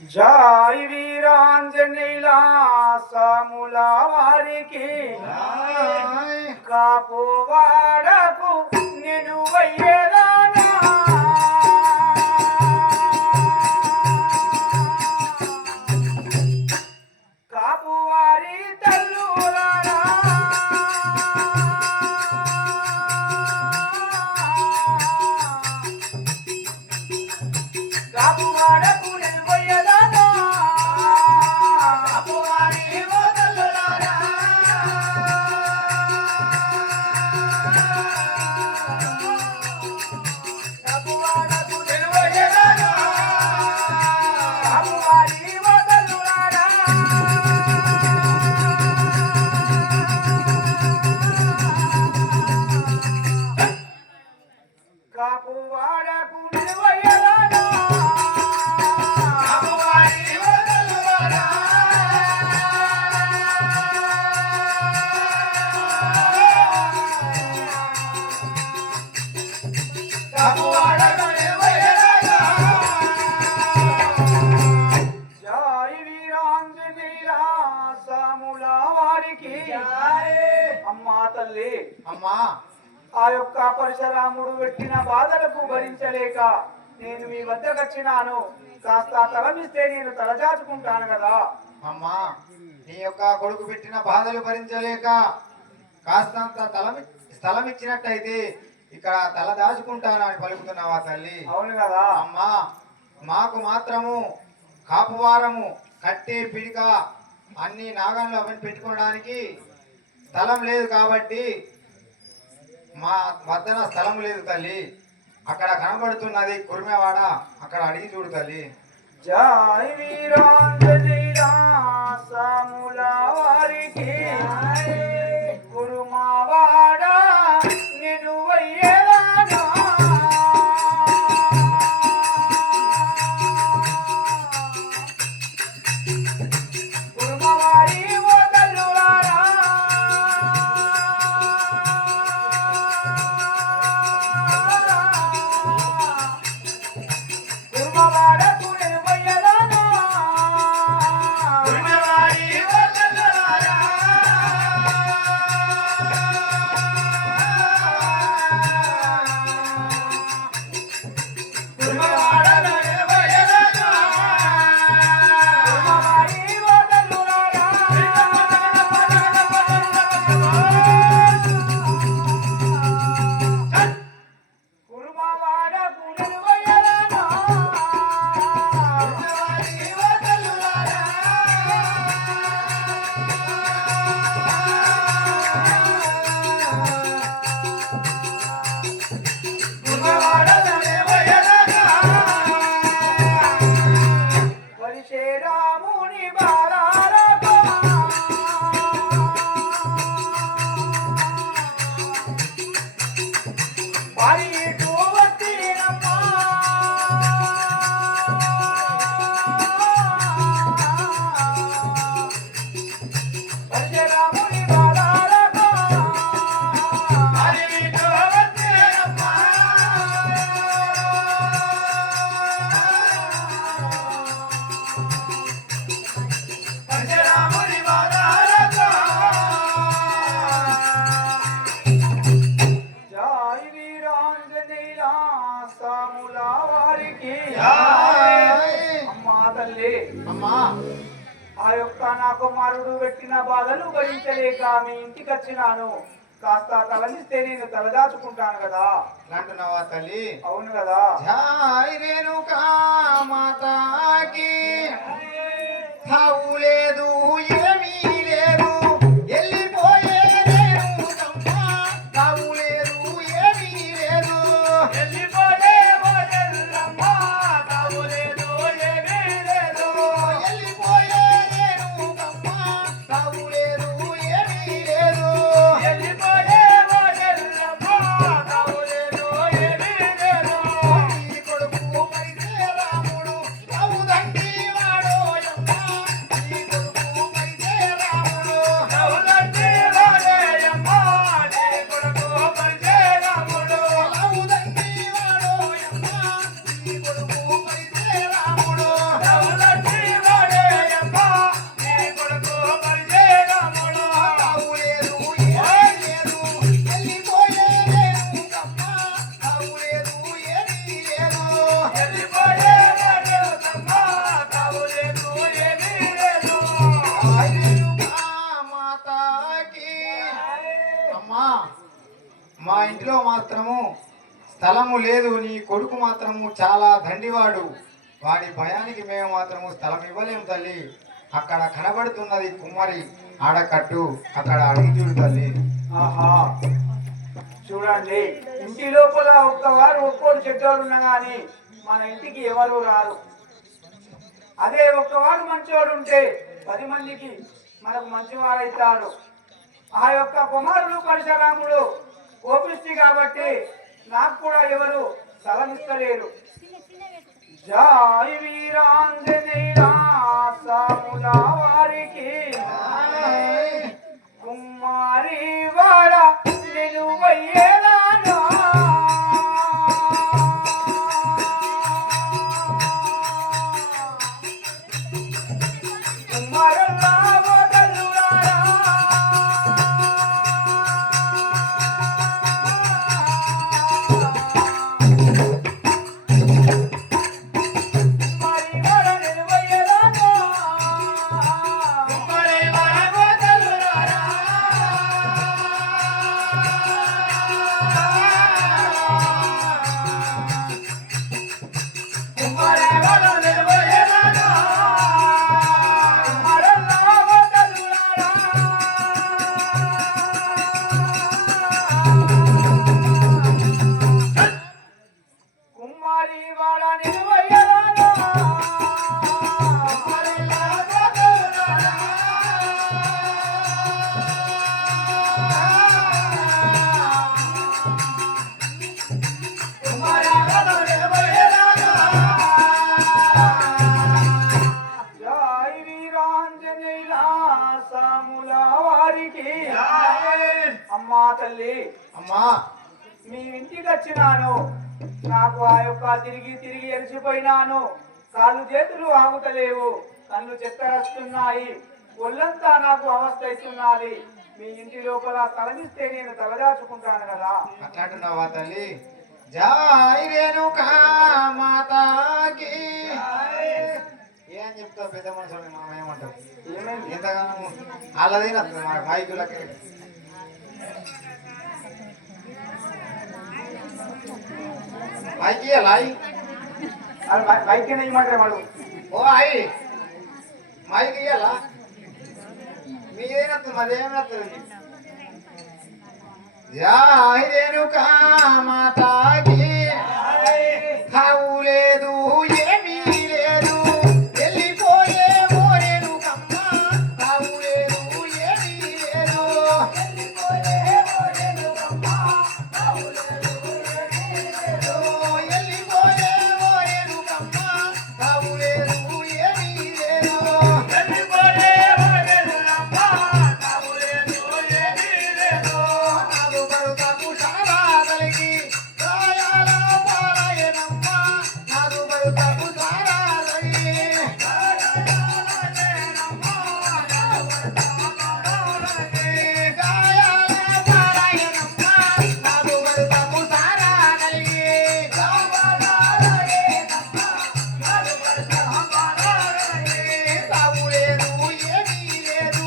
జై వీరాంజనేయుల సాముల వారికి కాపువాడకు నేను వయ్యేదానా కాపువారి తల్లులారా కాపువాడకు నేను వయ్యేదానా కాపువారి తల్లులారా కాపువాడకు నేను వయ్యేదానా కాపువారి తల్లులారా కాపువాడకు నిలవయ్యరానా కాపువాడి వదలురానా కాపువాడకు నిలవయ్యరానా జై వీరాంజనేయ సాముల వారికి అమ్మా తల్లి అమ్మా ఆ యొక్క పరశురాముడు పెట్టిన బాధలకు భరించలేక నేను మీ వద్దకు వచ్చినాను. కాస్త తలమిస్తే నేను తలజాచుకుంటాను కదా. అమ్మా నీ యొక్క కొడుకు పెట్టిన బాధలు భరించలేక కాస్తంత స్థలం ఇచ్చినట్టయితే ఇక్కడ తల దాచుకుంటాను అని పలుకుతున్నావా తల్లి? అవును కదా. అమ్మా మాకు మాత్రము కాపువారము కట్టే పిడిక అన్ని నాగాలు అవన్నీ పెట్టుకోవడానికి స్థలం లేదు కాబట్టి మా వద్దన స్థలం లేదు తల్లి. అక్కడ కనబడుతున్నది కుర్మెవాడ, అక్కడ అడిగి చూడు తల్లి. జై వీరాంజనేయ సాముల వారికి కురుమావాడ నేను వయ్యేదానా కురుమవారి వదలురారా కురుమవాడకు నేను వయ్యేదానా కురుమవారి వదలురారా కురుమవాడకు నేను వయ్యేదానా కురుమవారి వదలురారా కురుమవాడకు నేను వయ్యేదానా కురుమవారి వదలురారా కురుమవాడకు నేను వయ్యేదానా పరశురాముని బాలాలకు పరిటు వచ్చినమ్మా పరశురాముని బాలాలకు పరిటు వచ్చినమ్మా పరశురాముని బాలాలకు జై వీరాంజనేయ సాముల వారికి అమ్మా తల్లి అమ్మా ఆ యొక్క నా కుమారుడు పెట్టిన బాధలు భరించలేక మీ ఇంటికి వచ్చినాను. కాస్త తలనిస్తే నేను తలదాచుకుంటాను కదా. అంటున్నావా తల్లి? అవును కదా. జై రేణుకా మాతాకి తావు లేదు ఏమీ లేదు వెళ్ళిపోయే రేణుకమ్మ తావు లేదు ఏమీ లేదు వెళ్ళిపోయే వదలమ్మ, తావు లేదు ఏమీ లేదు. వెళ్ళిపోయే రేణుకమ్మ తావు లేదు ఏమీ లేదు వెళ్ళిపోయే వదలమ్మ, తావు లేదు ఏమీ లేదు. నీ కొడుకు మాతాకి అమ్మా మా ఇంట్లో మాత్రము స్థలము లేదు. నీ కొడుకు మాత్రము చాలా దండివాడు. వాడి భయానికి మేము మాత్రము స్థలం ఇవ్వలేము తల్లి. అక్కడ కనబడుతున్నది కుమ్మరి ఆడకట్టు, అక్కడ అడిగి చూడు తల్లి. ఆహా చూడండి, ఇంటి లోపల ఒక్కవారు ఒక్కోరు చెడ్డోడు ఉన్నా గాని మన ఇంటికి ఎవరు రారు. అదే ఒక్కవాడు మంచివాడు ఉంటే 10 మందికి మనకు మంచివారైతాడు. ఆ యొక్క కుమారుడు పరశురాముడు కోపిష్టి కాబట్టి నాకు కూడా ఎవరు స్థలమిస్తలేరు. జై వీరాంజనేయ సాముల వారికి కుమారి వాడ నిలువయ్యేదానా కుమారులా వదలురారా కుమారి వాడ నిలువయ్యేదానా కుమారి వాడ వదలురారా కుమారి వాడ నిలువయ్యేదానా కుమారులా వదలురారా కుమారి వాడ నిలువయ్యేదానా కుమారులా వదలురారా కుమారి వాడ నిలువయ్యేదానా జై వీరాంజనేయ సాముల వారికి అమ్మా తల్లి, అమ్మా మీ ఇంటికి వచ్చినాను. నాకు ఆ యొక్క తిరిగి తిరిగి ఎరిసిపోయినాను. కాళ్ళు చేతులు ఆగుతలేవు, కళ్ళు చక్కెరస్తున్నాయి, ఒళ్ళంతా నాకు అవస్థ ఇస్తున్నది. మీ ఇంటి లోపల స్థలమిస్తే నేను తలదాచుకుంటాను కదా. మాట్లాడుతున్నావా తల్లి? జై రేణుకా మాతాకి ఏం చెప్తావు పెద్ద మనుషులు? మనం ఏమంటాం? ఏమైంది? ఎంతగానో వాళ్ళదైనా మైకులకి మైకి లాయి అది బైక్ ఇవ్వమంటారు వాడు. ఓ అయి మైకి ఇయ్యాలా? మీదేనత్తు మదేమత్తది? జై రేణుకా మాతాకి కావు లేదు ఏమీ లేదు, వెళ్ళిపోయే మోరేనుకమ్మ కావు లేదు ఏమీ లేదు. వెళ్ళిపోయే మోరేనుకమ్మ కావు లేదు ఏమీ లేదు. నాకు భర్తకు చాలా కలిగి గాయాల పారాయణమ్మ, నాకు భర్తకు చాలా కలిగి గాయాల పారాయణమ్మ, నాకు భర్తకు చాలా కలిగి కావు లేదు ఏమీ లేదు,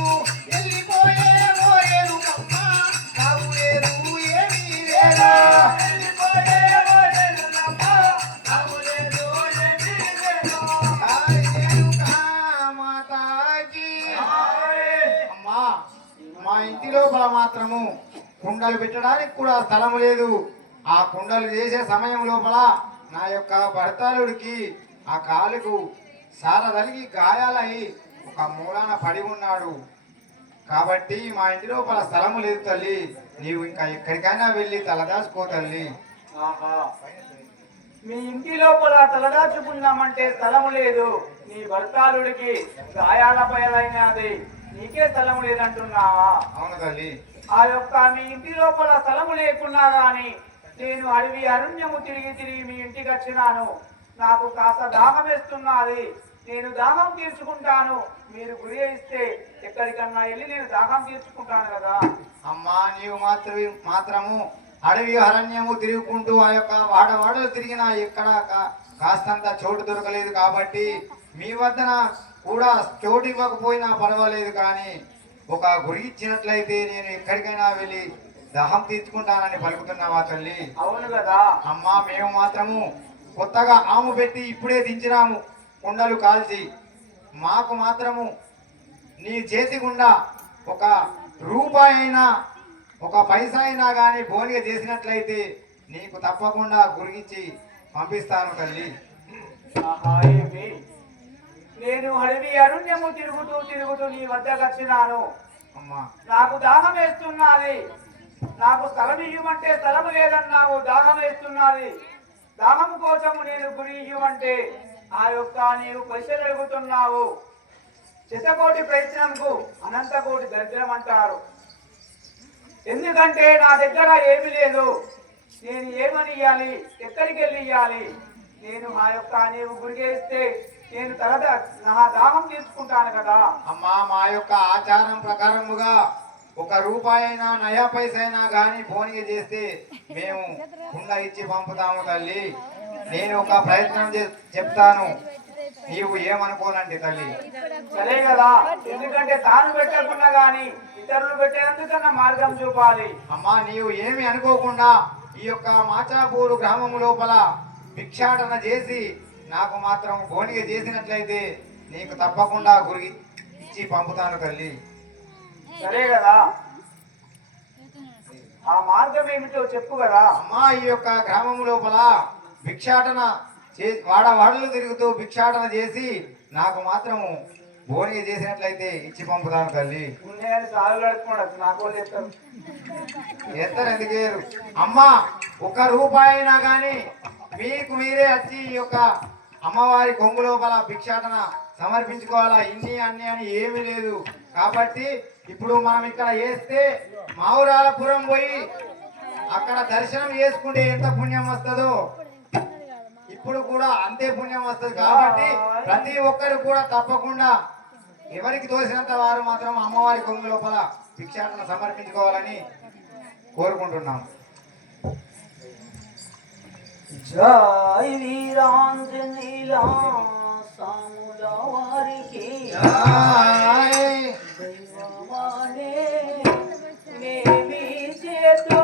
వెళ్ళిపోయే మోరేనుకమ్మ కావు లేదు ఏమీ లేదు. జై రేణుకా మాతాకి. అమ్మా మా ఇంటి లోపల మాత్రము కుండలు పెట్టడానికి కూడా స్థలం లేదు. ఆ కుండలు చేసే సమయం లోపల నా యొక్క భర్తలుడికి ఆ కాలుకు సార తలిగి గాయాలై ఒక మూలాన పడి ఉన్నాడు. కాబట్టి మా ఇంటి లోపల స్థలము లేదు తల్లి. నీవు ఇంకా ఎక్కడికైనా వెళ్ళి తలదాచుకో తల్లి. ఆహా, మీ ఇంటి లోపల తలదాచుకుందామంటే స్థలము లేదు. నీ భర్తాలుడికి గాయాల పయలైనది, నీకే స్థలము లేదంటున్నావా? అవును తల్లి. ఆ యొక్క మీ ఇంటి లోపల స్థలము లేకున్నా గాని నేను అడవి అరణ్యము తిరిగి తిరిగి మీ ఇంటికి వచ్చినాను. నాకు కాస్త దాహం వేస్తున్నది, నేను దాహం తీర్చుకుంటాను. మీరు గురి ఇస్తే ఎక్కడికన్నా వెళ్ళి నేను దాహం తీర్చుకుంటాను కదా. అమ్మా నీవు మాత్రము అడవి అరణ్యము తిరుగుకుంటూ ఆ యొక్క వాడవాడలు తిరిగినా ఎక్కడ కాస్తంత చోటు దొరకలేదు కాబట్టి మీ వద్దన కూడా చోటు ఇవ్వకపోయినా పర్వాలేదు, కానీ ఒక గురి ఇచ్చినట్లయితే నేను ఎక్కడికైనా వెళ్ళి దాహం తీర్చుకుంటానని పలుకుతున్నావా తల్లి? అవును కదా. అమ్మా, మేము మాత్రము కొత్తగా ఆము పెట్టి ఇప్పుడే దించినాము కుండలు కాల్చి. మాకు మాత్రము నీ చేతి గుండా ఒక రూపాయి అయినా ఒక పైసా అయినా కానీ బోనిగా చేసినట్లయితే నీకు తప్పకుండా గురిగిచ్చి పంపిస్తాను తల్లి. ఆహా, ఏమి? నేను అడవి అరణ్యము తిరుగుతూ తిరుగుతూ నీ వద్దకు వచ్చినాను. అమ్మా, నాకు దాహం వేస్తున్నది. నాకు స్థలం ఇవ్వమంటే స్థలం లేదన్నావు. దాహం వేస్తున్నది. దాహం కోసము నేను గురి ఇవ్వమంటే ఆ యొక్క నీవు పైసలు అడుగుతున్నావు. శతకోటి ప్రయత్నంకు అనంతకోటి దరిద్రం అంటారు. ఎందుకంటే నా దగ్గర ఏమి లేదు. నేను ఏమని ఇయ్యాలి? ఎక్కడికి వెళ్ళి ఇయ్యాలి? నేను ఆ యొక్క నీవు గురిగేస్తే నేను నా దాహం తీసుకుంటాను కదా. అమ్మా, మా యొక్క ఆచారం ప్రకారముగా ఒక రూపాయి అయినా నయా పైసైనా కానీ బోనిగా చేస్తే మేము కుండ ఇచ్చి పంపుతాము తల్లి. నేను ఒక ప్రయత్నం చెప్తాను, నీవు ఏమనుకోనండి తల్లి. సరే కదా. ఎందుకంటే తాను పెట్టకుండా గాని ఇతరులు పెట్టేందుకన్నా మార్గం చూపాలి. అమ్మా, నీవు ఏమి అనుకోకుండా ఈ యొక్క మాచాపూరు గ్రామము లోపల భిక్షాటన చేసి నాకు మాత్రం బోనిగా చేసినట్లయితే నీకు తప్పకుండా గురి ఇచ్చి పంపుతాను తల్లి. సరే కదా. ఆ మార్గం ఏమిటో చెప్పు కదా. అమ్మా, ఈ యొక్క గ్రామము లోపల భిక్షాటన వాడవాడలు తిరుగుతూ భిక్షాటన చేసి నాకు మాత్రము బోనిగా చేసినట్లయితే ఇచ్చి పంపుతాను తల్లి. ఉన్నాయని సాగులు అడుక్కోండి, నాకు చెప్తాను. ఎత్తరు ఎందుకేరు? అమ్మా, ఒక రూపాయి అయినా కానీ మీకు మీరే వచ్చి ఈ యొక్క అమ్మవారి కొంగు లోపల భిక్షాటన సమర్పించుకోవాలా. ఇన్ని అన్ని అని ఏమీ లేదు కాబట్టి ఇప్పుడు మనం ఇక్కడ వేస్తే మావురాలపురం పోయి అక్కడ దర్శనం చేసుకుంటే ఎంత పుణ్యం వస్తుందో ఇప్పుడు కూడా అంతే పుణ్యం వస్తుంది. కాబట్టి ప్రతి ఒక్కరు కూడా తప్పకుండా ఎవరికి తోసినంత వారు మాత్రం అమ్మవారి కొంగు లోపల భిక్షాటన సమర్పించుకోవాలని కోరుకుంటున్నాం. జై వీరాంజనేయుల సాముల వారికి దైవమానే మేమి చేతో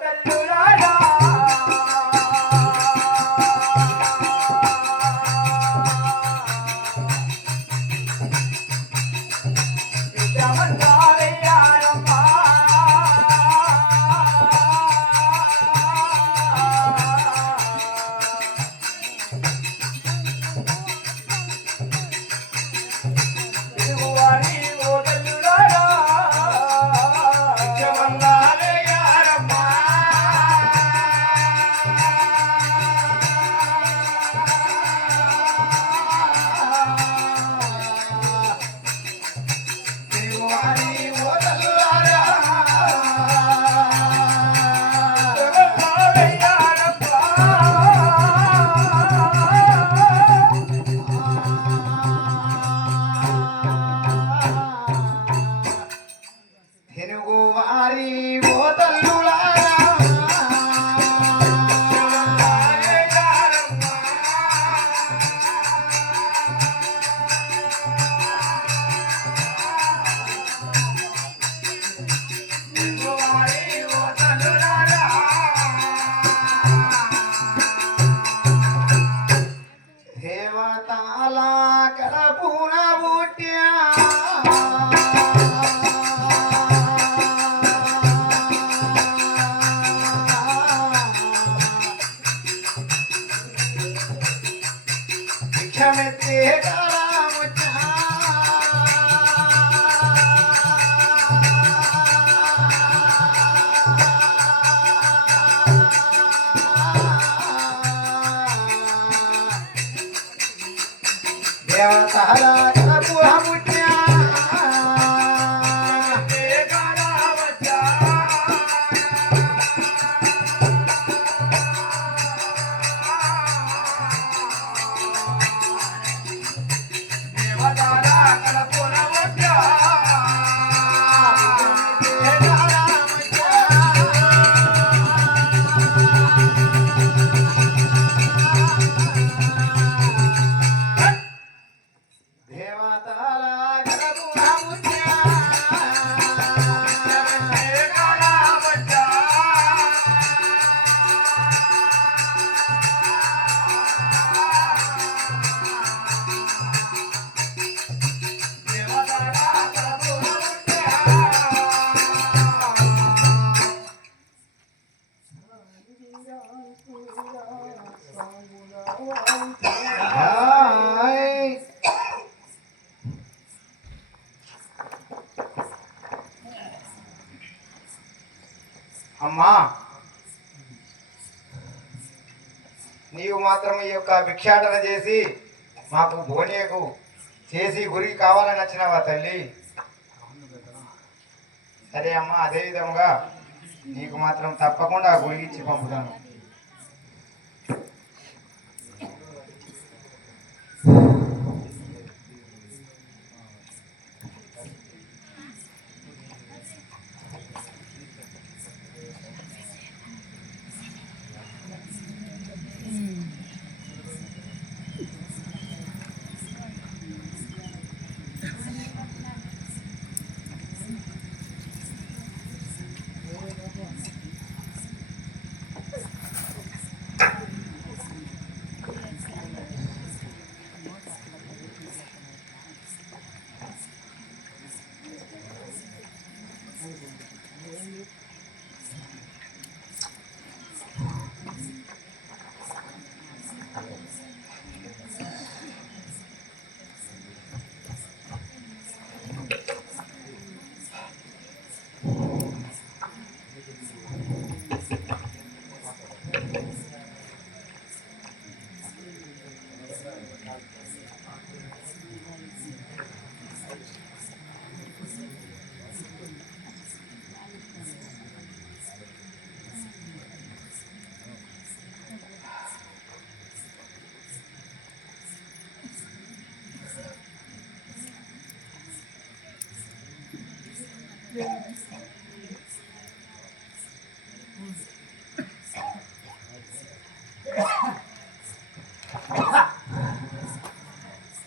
తల్లులారా విద్యమన్నారయ్యారమ్మా తెలుగువారి ఓ తల్లులారా విద్యమన్నారయ్యారమ్మా తెలుగువారి ఓ తల్లులారా. తెలుగువారి ఓ తల్లులారా. దేవతాల కడపున పుట్ట్యా భిక్షమెత్తే కాలముచ్చా దేవతల కడపున పుట్ట్యా దేవతల కడపున పుట్ట్యా హాయ్. అమ్మా నీవు మాత్రం ఈ యొక్క భిక్షాటన చేసి మాకు భోనియకు చేసి గురికి కావాలని వచ్చినావా తల్లి? సరే అమ్మా, అదే విధముగా నీకు మాత్రం తప్పకుండా గురికిచ్చి పంపుతాను.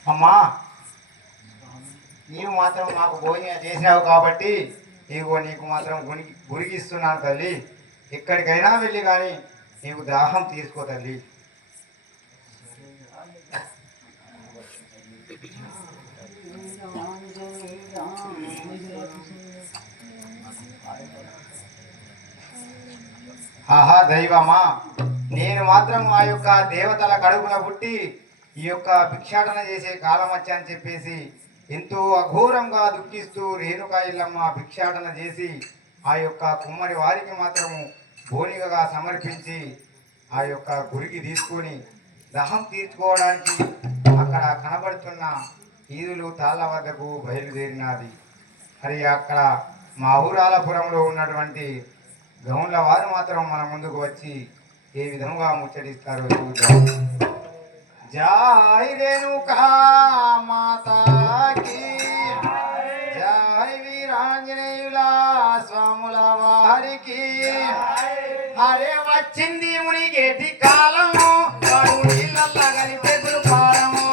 అమ్మా నీవు మాత్రం మాకు భోజనం చేసినావు కాబట్టి ఇగో నీకు మాత్రం గురిగిస్తున్నాను తల్లి. ఎక్కడికైనా వెళ్ళి కానీ నీవు దాహం తీసుకో తల్లి. ఆహా దైవమా, నేను మాత్రం ఆ యొక్క దేవతల కడుపున పుట్టి ఈ యొక్క భిక్షాటన చేసే కాలం వచ్చా అని చెప్పేసి ఎంతో అఘోరంగా దుఃఖిస్తూ రేణుకా ఇల్లమ్మ భిక్షాటన చేసి ఆ యొక్క కుమ్మరి వారికి మాత్రము బోనిగగా సమర్పించి ఆ యొక్క గురికి తీసుకొని దహం తీర్చుకోవడానికి అక్కడ కనబడుతున్న ఈదులు తాళ్ళ వద్దకు బయలుదేరినది. మరి అక్కడ మా ఊరాలపురంలో ఉన్నటువంటి గౌన్ల వారు మాత్రం మన ముందుకు వచ్చి ఏ విధంగా ముచ్చటిస్తారో చూద్దాం. జై రేణుకా మాతాకి, జై వీరాంజనేయుల స్వాముల వారికి. అరే వచ్చింది మునిగేటి కాలము, వాడు నీళ్ళల్లా కలిపే గురుపారము.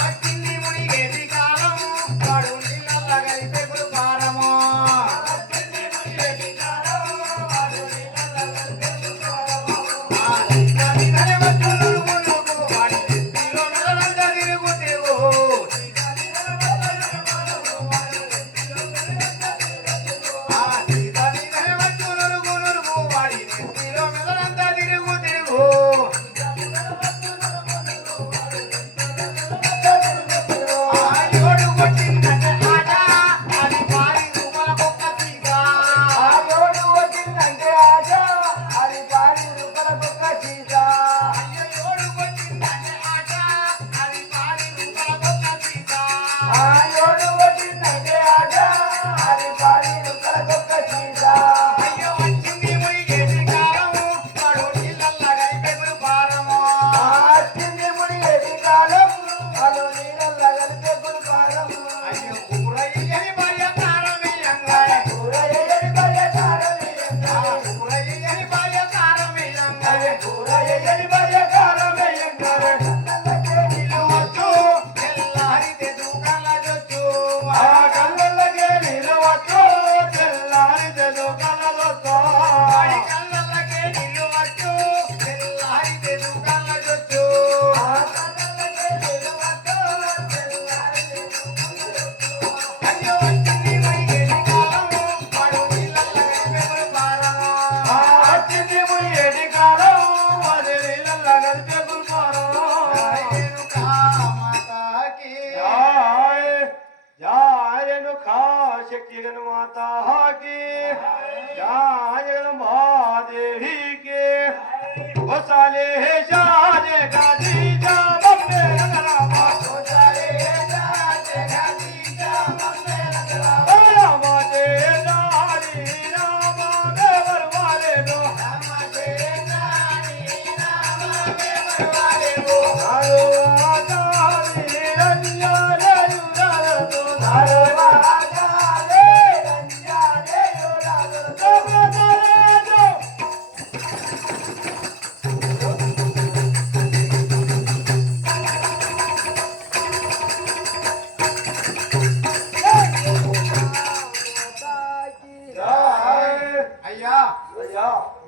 వచ్చింది మునిగేటి కాలము, వాడు నీళ్ళల్లా కలిపే గురుపారము.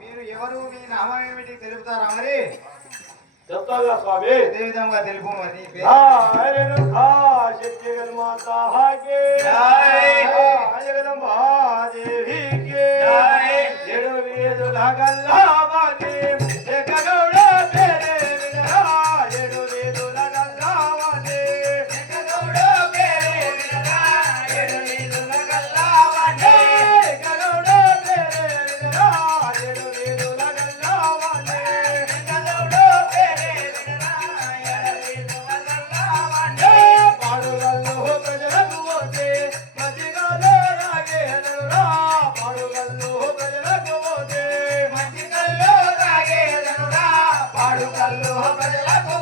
మీరు ఎవరు, మీ నామం ఏమిటి తెలుపుతారా? మరి చెప్తాగా స్వామి. అదే విధంగా తెలుపు. మరి పాడుగల్లు ప్రజలకు